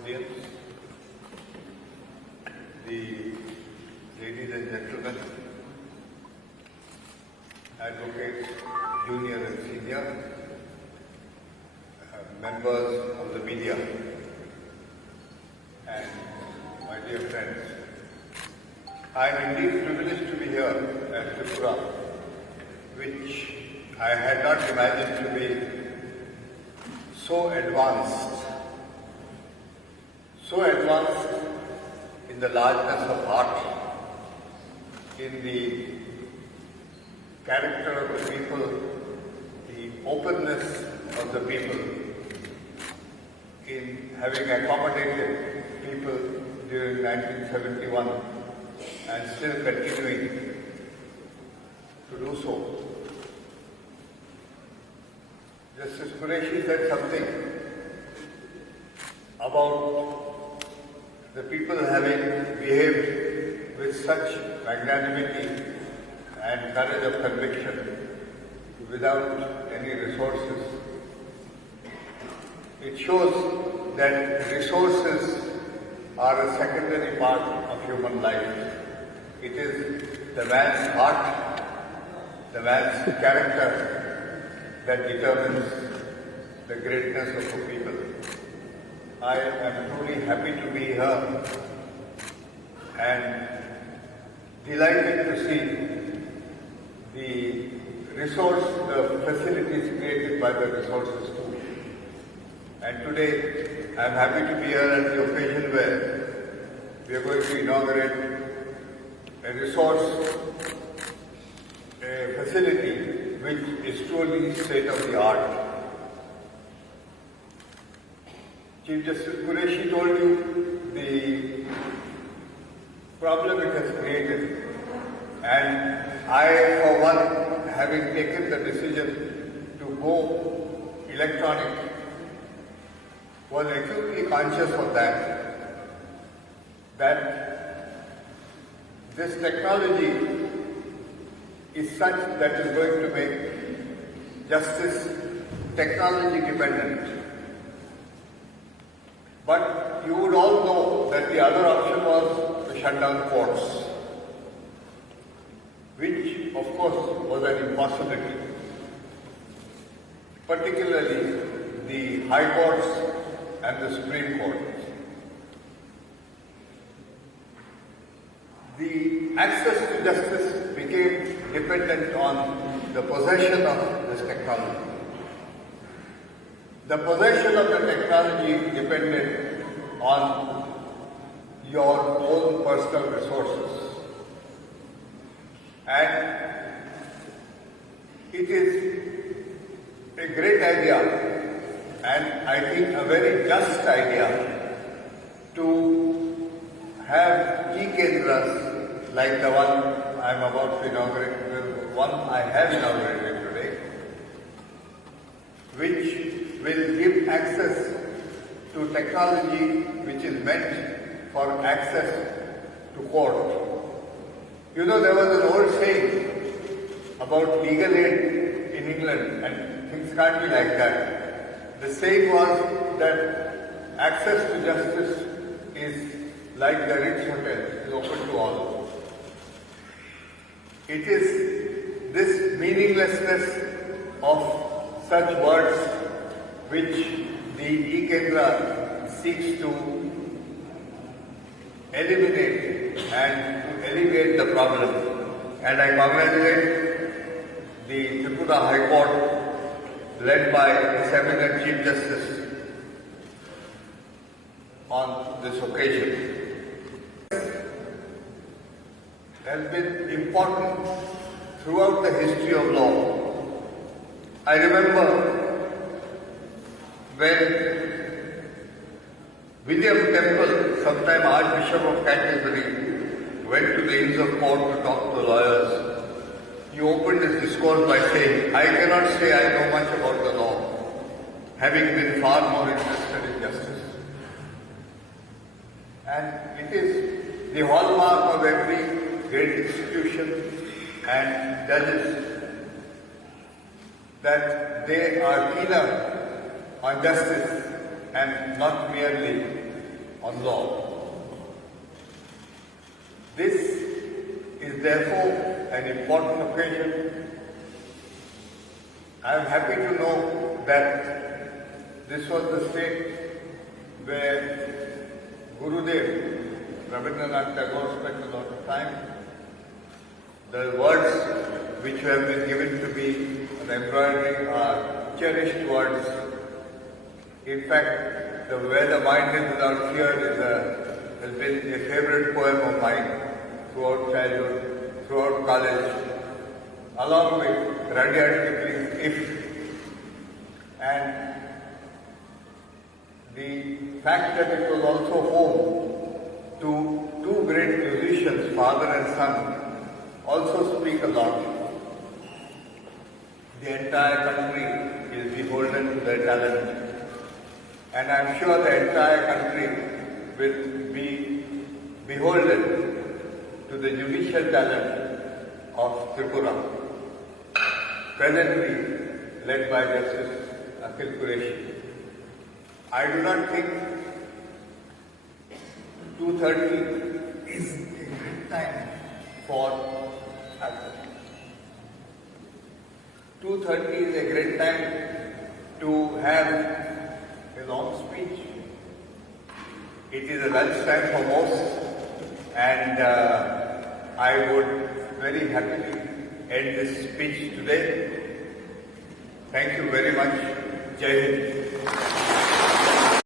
audience, the ladies and gentlemen, advocates, junior and senior, members of the media, and my dear friends. I am indeed privileged to be here at Tripura, which I had not imagined to be so advanced in the largeness of heart, in the character of the people, the openness of the people, in having accommodated people during 1971 and still continuing to do so. Justice Qureshi said something about the people having behaved with such magnanimity and courage of conviction without any resources. It shows that resources are a secondary part of human life. It is the man's heart, the man's character that determines the greatness of a people. I am truly happy to be here and delighted to see the facilities created by the resources too. And today I am happy to be here at the occasion where we are going to inaugurate a facility which is truly state-of-the-art. Chief Justice Qureshi told you the problem it has created, and I, for one, having taken the decision to go electronic, was acutely conscious of that this technology is such that is going to make justice technology dependent. But you would all know that the other option was to shut down courts, which of course was an impossibility, particularly the High Courts and the Supreme Court. The access to justice became dependent on the possession of this technology. The possession of the technology depended on your own personal resources. And it is a great idea, and I think a very just idea, to have e-Kendras like the one I am about to inaugurate, the one I have inaugurated today, which will give access to technology which is meant for access to court. You know, there was an old saying about legal aid in England, and things can't be like that. The saying was that access to justice is like the Ritz Hotel, it is open to all. It is this meaninglessness of such words which the e-Kendra seeks to eliminate and to alleviate the problem. And I congratulate the Tripura High Court, led by His Eminent Chief Justice, on this occasion. Has been important throughout the history of law. I remember when William Temple, sometime Archbishop of Canterbury, went to the Inns of Court to talk to lawyers, he opened his discourse by saying, "I cannot say I know much about the law, having been far more interested in justice." And it is the hallmark of every great institution and judges that they are keener on justice and not merely on law. This is therefore an important occasion. I am happy to know that this was the state where Gurudev Rabindranath Tagore spent a lot of time. The words which have been given to me on embroidery are cherished words. In fact, the Where the Mind is Without Fear has been a favorite poem of mine throughout childhood, throughout college, along with Rudyard Kipling's If. And the fact that it was also home to two great musicians, father and son, also speak a lot. The entire country is beholden to their talent. And I'm sure the entire country will be beholden to the judicial talent of Tripura, presently led by Justice Akhil Qureshi. I do not think 2:30 is a great time for 2:30 is a great time to have a long speech. It is a lunch time for most, and I would very happily end this speech today. Thank you very much. Jai Hind.